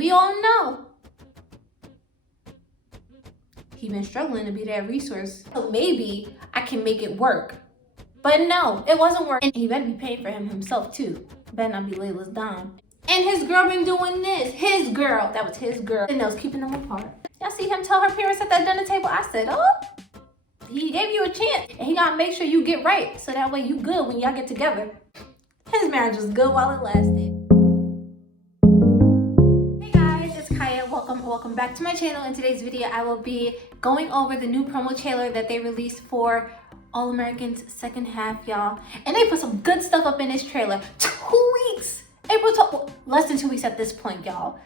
we all know he's been struggling to be that resource. So maybe I can make it work. But no, it wasn't working. And he better be paying for him himself too. Better not be Layla's dime. And his girl been doing this. His girl, that was his girl. And that was keeping them apart. Y'all see him tell her parents at that dinner table, I said, oh, he gave you a chance. And he gotta make sure you get right. So that way you good when y'all get together. His marriage was good while it lasted. Hey guys, it's Kaya. Welcome back to my channel. In today's video, I will be going over the new promo trailer that they released for All Americans second half, y'all. And they put some good stuff up in this trailer. 2 weeks. Less than 2 weeks at this point, y'all.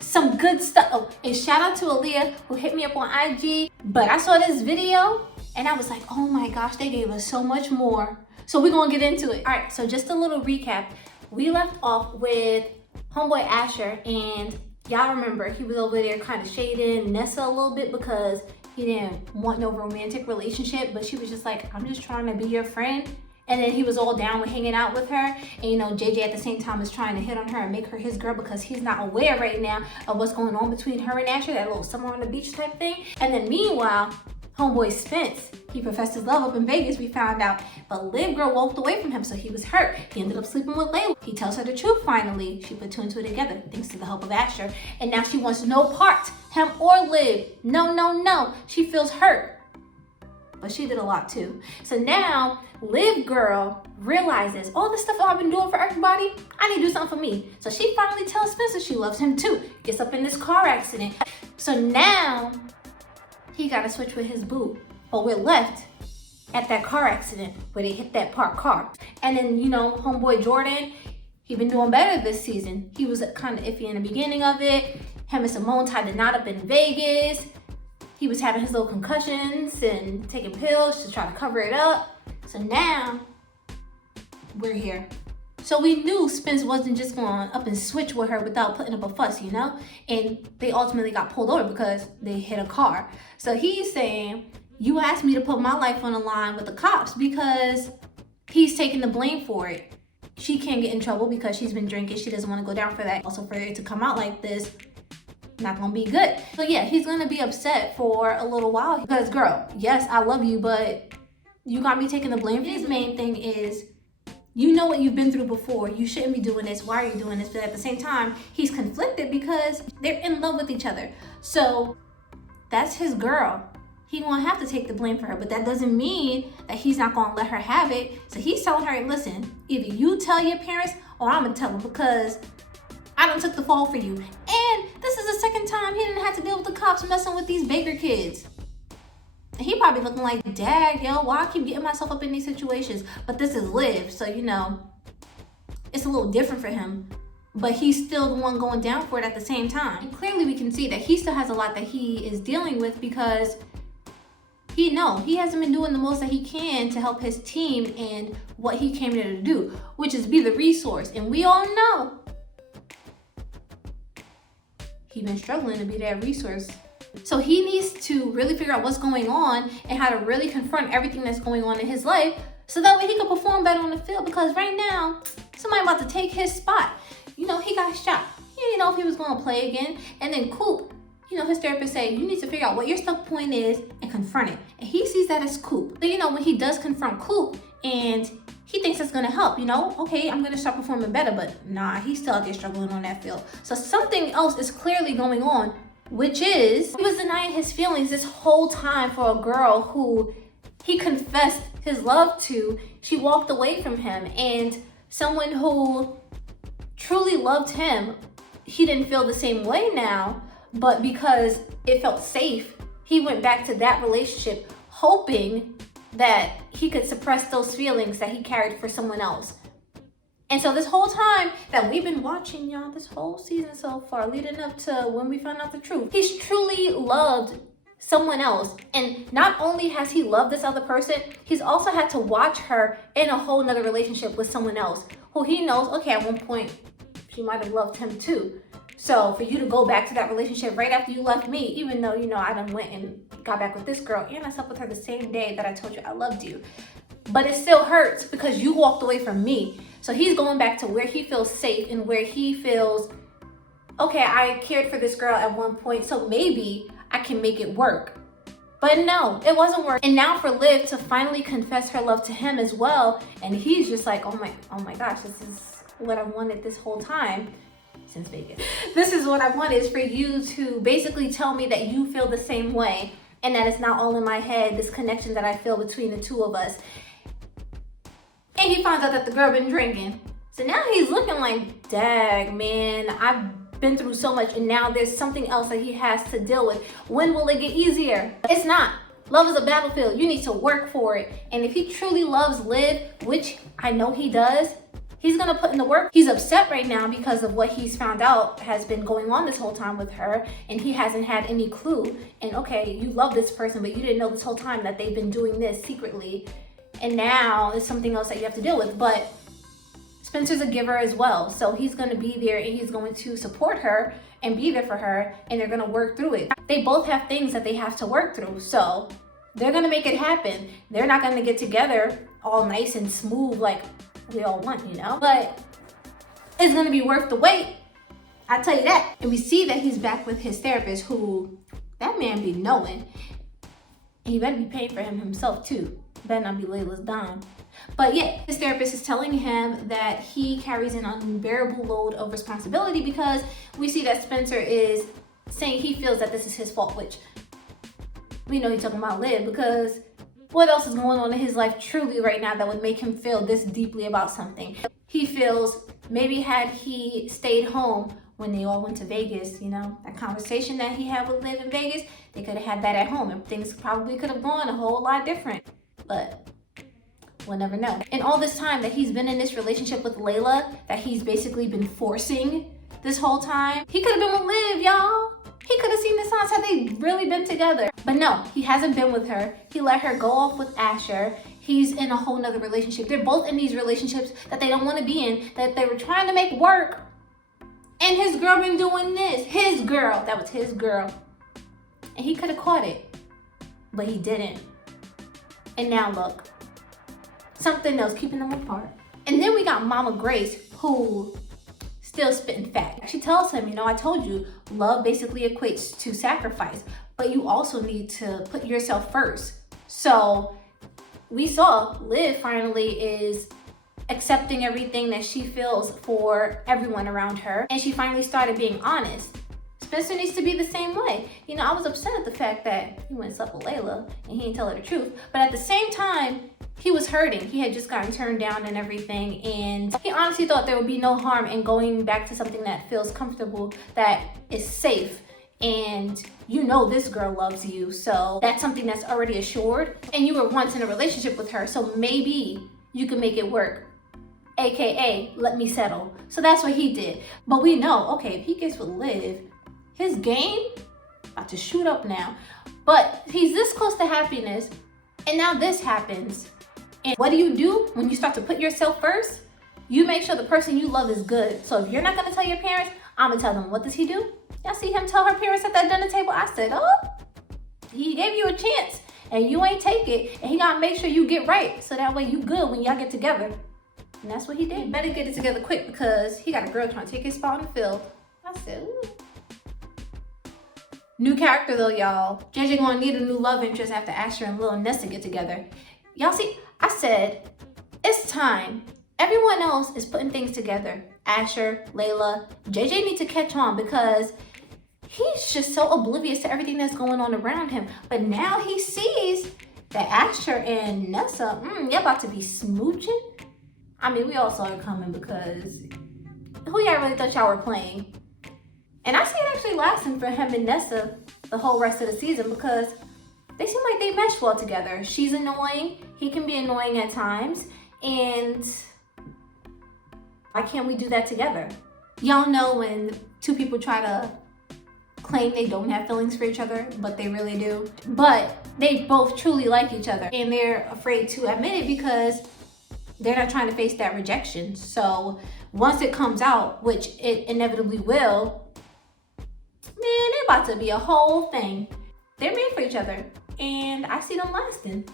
Some good stuff. Oh, and shout out to Aaliyah who hit me up on IG. But I saw this video and I was like, oh my gosh, they gave us so much more. So we're gonna get into it. All right, so just a little recap. We left off with homeboy Asher, and y'all remember he was over there kind of shading Nessa a little bit because he didn't want no romantic relationship, but she was just like, I'm just trying to be your friend. And then he was all down with hanging out with her. And you know, JJ at the same time is trying to hit on her and make her his girl because he's not aware right now of what's going on between her and Asher, that little summer on the beach type thing. And then meanwhile, homeboy Spence, he professed his love up in Vegas, we found out. But Liv girl walked away from him, so he was hurt. He ended up sleeping with Layla. He tells her the truth finally. She put two and two together, thanks to the help of Asher. And now she wants no part, him or Liv. No. She feels hurt. But she did a lot too. So now, Liv girl realizes, all the stuff I've been doing for everybody, I need to do something for me. So she finally tells Spencer she loves him too. Gets up in this car accident. So now, he gotta switch with his boo. But we're left at that car accident where they hit that parked car. And then, you know, homeboy Jordan, he been doing better this season. He was kind of iffy in the beginning of it. Him and Simone tied the knot up in Vegas. He was having his little concussions and taking pills to try to cover it up. So now, we're here. So we knew Spence wasn't just going up and switch with her without putting up a fuss, you know? And they ultimately got pulled over because they hit a car. So he's saying, you asked me to put my life on the line with the cops because he's taking the blame for it. She can't get in trouble because she's been drinking. She doesn't want to go down for that. Also for it to come out like this, not gonna be good. So yeah, he's gonna be upset for a little while because girl, yes, I love you, but you got me taking the blame. His main thing is, you know what you've been through before. You shouldn't be doing this. Why are you doing this? But at the same time, he's conflicted because they're in love with each other. So that's his girl. He gonna have to take the blame for her, but that doesn't mean that he's not gonna let her have it. So he's telling her, listen, either you tell your parents or I'm gonna tell them because I done took the fall for you. And this is the second time he didn't have to deal with the cops messing with these Baker kids. And he probably looking like, dag, yo, why I keep getting myself up in these situations? But this is Liv, so you know, it's a little different for him. But he's still the one going down for it at the same time. And clearly we can see that he still has a lot that he is dealing with because he hasn't been doing the most that he can to help his team and what he came here to do, which is be the resource. And we all know he's been struggling to be that resource. So he needs to really figure out what's going on and how to really confront everything that's going on in his life so that way he can perform better on the field, because right now, somebody about to take his spot. You know, he got shot. He didn't know if he was going to play again. And then Coop, you know, his therapist said, you need to figure out what your stuck point is and confront it. And he sees that as Coop. So, you know, when he does confront Coop and he thinks it's gonna help, you know, okay, I'm gonna start performing better, but nah, he's still out there struggling on that field. So something else is clearly going on, which is he was denying his feelings this whole time for a girl who he confessed his love to. She walked away from him, and someone who truly loved him, he didn't feel the same way now, but because it felt safe, he went back to that relationship hoping that he could suppress those feelings that he carried for someone else. And so this whole time that we've been watching, y'all, this whole season so far, leading up to when we found out the truth, he's truly loved someone else. And not only has he loved this other person, he's also had to watch her in a whole nother relationship with someone else who he knows, okay, at one point, she might have loved him too. So for you to go back to that relationship right after you left me, even though, you know, I done went and got back with this girl and I slept with her the same day that I told you I loved you, but it still hurts because you walked away from me. So he's going back to where he feels safe and where he feels okay, I cared for this girl at one point, so maybe I can make it work. But no, it wasn't working. And now for Liv to finally confess her love to him as well, and he's just like, oh my gosh, this is what I wanted this whole time since Vegas. This is what I wanted, is for you to basically tell me that you feel the same way and that it's not all in my head, this connection that I feel between the two of us. And he finds out that the girl been drinking. So now he's looking like, dag, man, I've been through so much and now there's something else that he has to deal with. When will it get easier? It's not. Love is a battlefield. You need to work for it. And if he truly loves Liv, which I know he does, he's gonna put in the work. He's upset right now because of what he's found out has been going on this whole time with her, and he hasn't had any clue. And okay, you love this person, but you didn't know this whole time that they've been doing this secretly. And now it's something else that you have to deal with. But Spencer's a giver as well. So he's gonna be there and he's going to support her and be there for her, and they're gonna work through it. They both have things that they have to work through. So they're gonna make it happen. They're not gonna get together all nice and smooth like we all want, you know? But it's gonna be worth the wait. I tell you that. And we see that he's back with his therapist, who that man be knowing. And he better be paying for him himself too. Better not be Layla's dime. But yeah, his therapist is telling him that he carries an unbearable load of responsibility because we see that Spencer is saying he feels that this is his fault, which we know he's talking about Liv, because what else is going on in his life truly right now that would make him feel this deeply about something? He feels maybe had he stayed home when they all went to Vegas, you know, that conversation that he had with Liv in Vegas, they could have had that at home and things probably could have gone a whole lot different. But we'll never know. And all this time that he's been in this relationship with Layla, that he's basically been forcing this whole time, he could have been with Liv, y'all. He could have seen the signs had they really been together. But no, he hasn't been with her. He let her go off with Asher. He's in a whole nother relationship. They're both in these relationships that they don't want to be in, that they were trying to make work. And his girl been doing this. His girl, that was his girl. And he could have caught it, but he didn't. And now look, something else keeping them apart. And then we got Mama Grace, who still spitting fact. She tells him, you know, I told you, love basically equates to sacrifice, but you also need to put yourself first. So we saw Liv finally is accepting everything that she feels for everyone around her, and she finally started being honest. Spencer needs to be the same way. You know, I was upset at the fact that he went and slept with Layla and he didn't tell her the truth, but at the same time, he was hurting. He had just gotten turned down and everything, and he honestly thought there would be no harm in going back to something that feels comfortable, that is safe, and you know this girl loves you, so that's something that's already assured, and you were once in a relationship with her, so maybe you can make it work, aka let me settle. So that's what he did. But we know, okay, if he gets with Liv, his game about to shoot up now. But he's this close to happiness, and now this happens. And what do when you start to put yourself first? You make sure the person you love is good. So if you're not gonna tell your parents, I'm gonna tell them. What does he do? Y'all see him tell her parents at that dinner table? I said, oh, he gave you a chance and you ain't take it, and he gotta make sure you get right, so that way you good when y'all get together. And that's what he did. Better get it together quick, because he got a girl trying to take his spot in the field. I said, ooh. New character though, y'all. JJ gonna need a new love interest after Asher and Lil Nessa get together. Y'all see, I said, it's time. Everyone else is putting things together. Asher, Layla, JJ need to catch on, because he's just so oblivious to everything that's going on around him. But now he sees that Asher and Nessa, y'all about to be smooching. I mean, we all saw it coming, because who y'all really thought y'all were playing? And I see it actually lasting for him and Nessa the whole rest of the season, because they seem like they mesh well together. She's annoying, he can be annoying at times, and why can't we do that together? Y'all know when two people try to claim they don't have feelings for each other, but they really do. But they both truly like each other, and they're afraid to admit it because they're not trying to face that rejection. So once it comes out, which it inevitably will, man, they're about to be a whole thing. They're made for each other, and I see them lasting.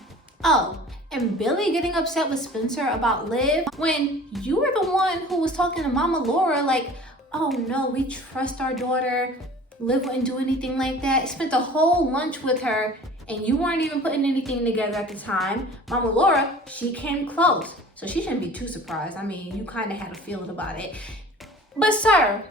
Oh, and Billy getting upset with Spencer about Liv when you were the one who was talking to Mama Laura like, oh no, we trust our daughter. Liv wouldn't do anything like that. Spent a whole lunch with her and you weren't even putting anything together at the time. Mama Laura, she came close. So she shouldn't be too surprised. I mean, you kind of had a feeling about it. But sir,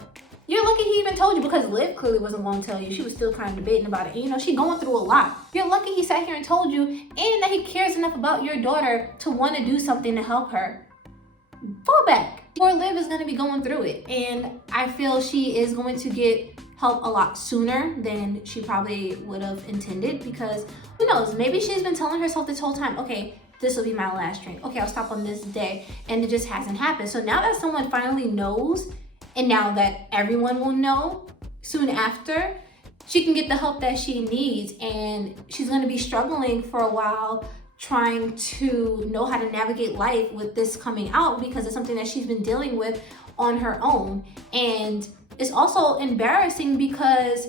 you're lucky he even told you, because Liv clearly wasn't going to tell you. She was still kind of debating about it. And, you know, she's going through a lot. You're lucky he sat here and told you, and that he cares enough about your daughter to want to do something to help her. Fall back. Poor Liv is going to be going through it. And I feel she is going to get help a lot sooner than she probably would have intended, because who knows, maybe she's been telling herself this whole time, okay, this will be my last drink. Okay, I'll stop on this day. And it just hasn't happened. So now that someone finally knows, and now that everyone will know soon after, she can get the help that she needs. And she's going to be struggling for a while trying to know how to navigate life with this coming out, because it's something that she's been dealing with on her own. And it's also embarrassing because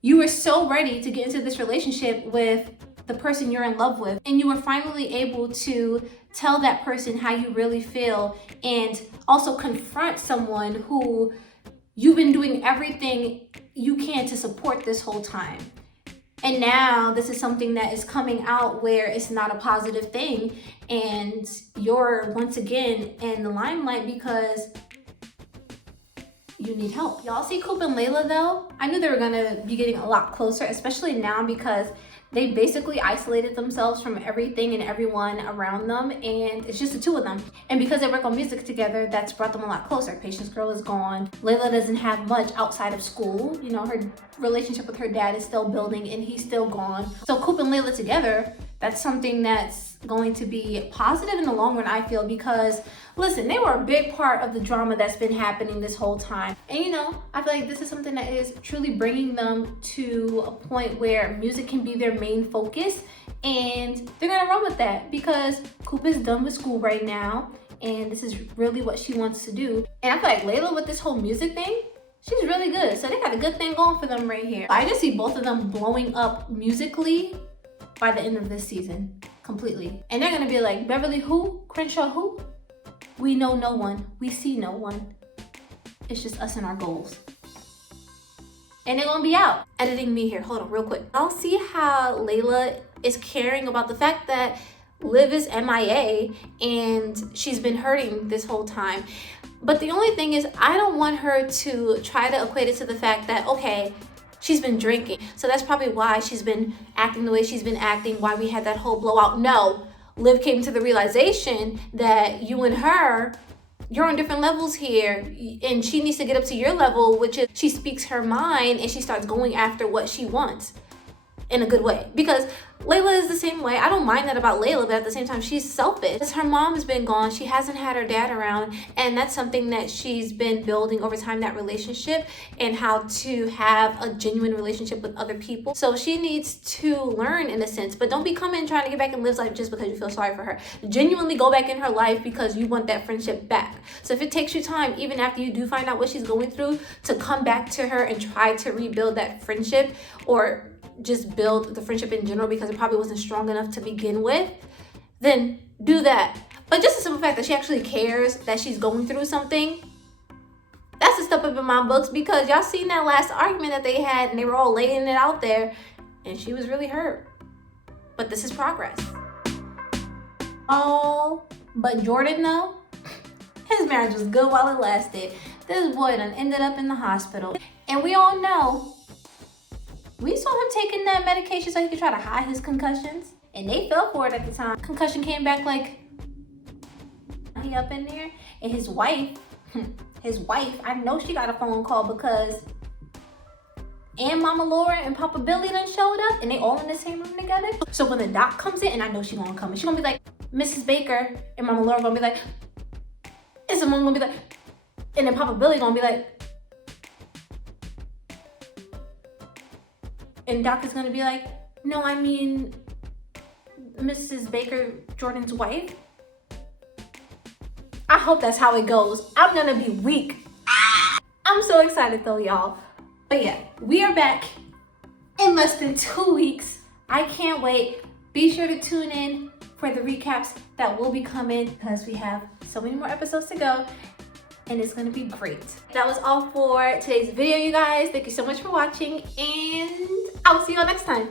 you were so ready to get into this relationship with the person you're in love with, and you were finally able to tell that person how you really feel, and also confront someone who you've been doing everything you can to support this whole time. And now this is something that is coming out where it's not a positive thing, and you're once again in the limelight because you need help. Y'all see Coop and Layla though? I knew they were gonna be getting a lot closer, especially now because they basically isolated themselves from everything and everyone around them, and it's just the two of them. And because they work on music together, that's brought them a lot closer. Patience Girl is gone. Layla doesn't have much outside of school. You know, her relationship with her dad is still building and he's still gone. So Coop and Layla together, that's something that's going to be positive in the long run, I feel, because listen, they were a big part of the drama that's been happening this whole time. And you know, I feel like this is something that is truly bringing them to a point where music can be their main focus, and they're gonna run with that because Coop is done with school right now and this is really what she wants to do. And I feel like Layla, with this whole music thing, she's really good. So they got a good thing going for them right here. I just see both of them blowing up musically by the end of this season completely. And they're gonna be like, Beverly who? Crenshaw who? We know no one. We see no one. It's just us and our goals. And they're gonna be out. Editing me here, hold on real quick. I'll see how Layla is caring about the fact that Liv is MIA and she's been hurting this whole time. But the only thing is, I don't want her to try to equate it to the fact that, okay, she's been drinking, so that's probably why she's been acting the way she's been acting, why we had that whole blowout. No, Liv came to the realization that you and her, you're on different levels here, and she needs to get up to your level, which is she speaks her mind and she starts going after what she wants in a good way. Because Layla is the same way. I don't mind that about Layla, but at the same time, she's selfish. Because her mom has been gone, she hasn't had her dad around, and that's something that she's been building over time, that relationship, and how to have a genuine relationship with other people. So she needs to learn in a sense, but don't be coming trying to get back in Liv's life just because you feel sorry for her. Genuinely go back in her life because you want that friendship back. So if it takes you time, even after you do find out what she's going through, to come back to her and try to rebuild that friendship, or just build the friendship in general because it probably wasn't strong enough to begin with, then do that. But just the simple fact that she actually cares that she's going through something, that's a step up in my books, because y'all seen that last argument that they had and they were all laying it out there and she was really hurt. But this is progress. Oh, but Jordan though, his marriage was good while it lasted. This boy done ended up in the hospital. And we all know, we saw him taking that medication so he could try to hide his concussions. And they fell for it at the time. Concussion came back like, he up in there. And his wife, I know she got a phone call because and Mama Laura and Papa Billy done showed up and they all in the same room together. So when the doc comes in, and I know she gonna come, and she gonna be like, Mrs. Baker, and Mama Laura gonna be like, and someone gonna be like, and then Papa Billy gonna be like, and Doc is gonna be like, no, I mean, Mrs. Baker, Jordan's wife. I hope that's how it goes. I'm gonna be weak. I'm so excited though, y'all. But yeah, we are back in less than 2 weeks. I can't wait. Be sure to tune in for the recaps that will be coming because we have so many more episodes to go. and it's gonna be great. That was all for today's video, you guys. Thank you so much for watching, and I'll see you all next time.